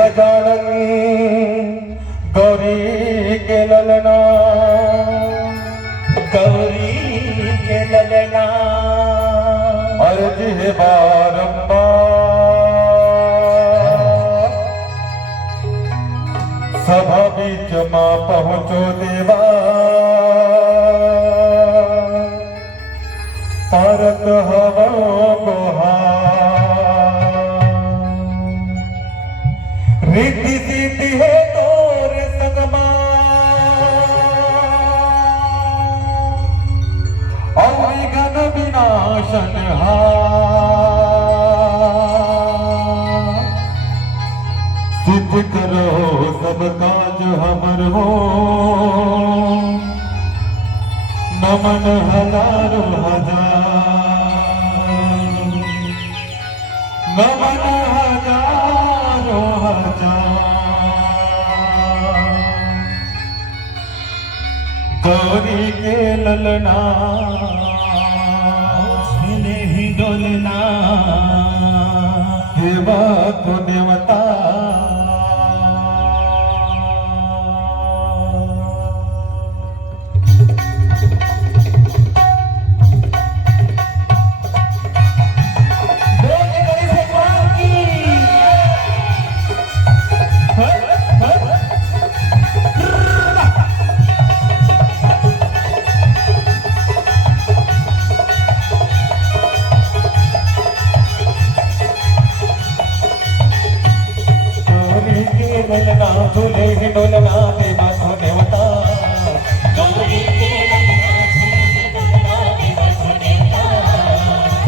गजानन गौरी के ललना, गौरी के ललना अर्ज है बारंबार, सभा बीच मां पहुंचो देवा, परत हवा रिद्धि सिद्धि है तोर संगमा, और घन विनाशन सिद्ध करो सब काज हमर हो, नमन हजारों हजार, नमन हजारों हजार। गौरी के ललना झूले ही डोलना, देवा को देवता ललना झूले ही डोलना, देवा को देवता।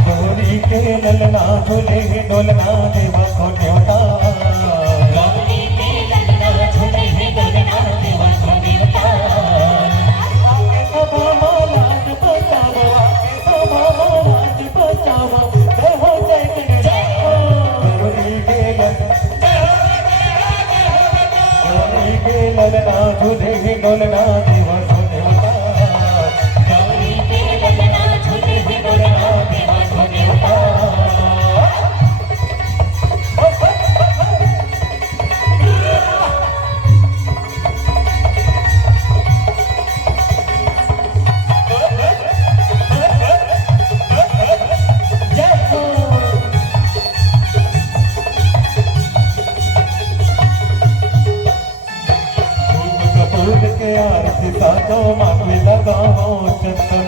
गौरी के ललना झूले ही डोलना, देवा को देवता। गौरी के ललना झूले ही डोलना, देवा को देवता। आके सभा लाज बचाओ, आके सभा लाज बचाओ, जय हो जय गणेश। गौरी के ललना झूले ही डोलना, देवा को देवता। गौरी के ललना झूले ही डोलना, देवा को देवता। के आरती साजो माथे लगाओ चंदन,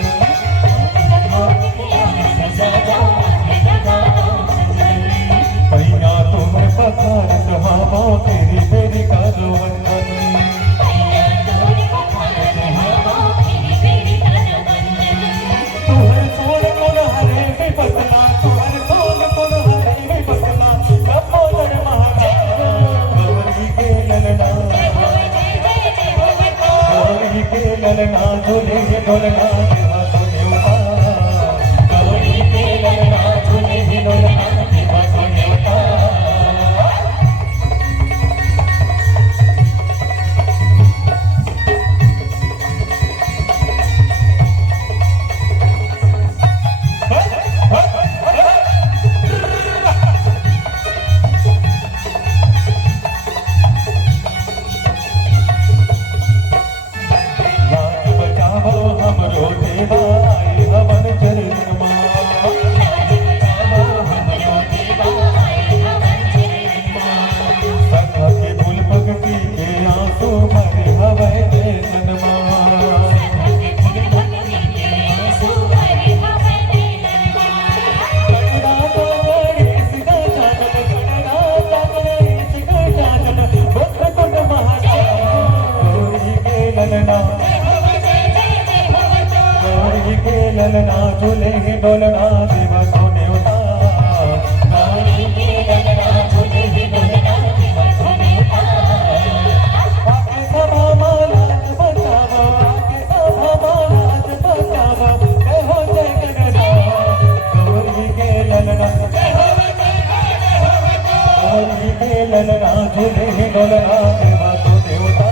पैया तुम्हें पखार सुहावो, तेरी तेरी करो वंदन। तुहर सोन कोन हरे में बसला, तुहर सोन कोन हरे में बसला, लंबोदर महाराज। गौरी के ललना, गौरी के ललना झूले ही डोलना, देवा को देवता। गौरी के ललना झूले ही डोलना, देवा को देवता। लाज बचाओ हमरो देवा, आए हवन चरण मां। सखा के फूल भक्ति के आंसू भरे हवै नैनन मां। गणराज गणेश गजानन, गणराज गणेश गजानन, वक्रतुंड महाकाय। गौरी के ललना, गौरी के ललना झूले ही डोलना, देवा को देवता। गौरी के ललना झूले ही डोलना, देवा को देवता। आके सभा लाज बचाओ, आके सभा लाज बचाओ, जय हो जय गणेश। गौरी के ललना, गौरी के ललना झूले ही डोलना, देवा को देवता।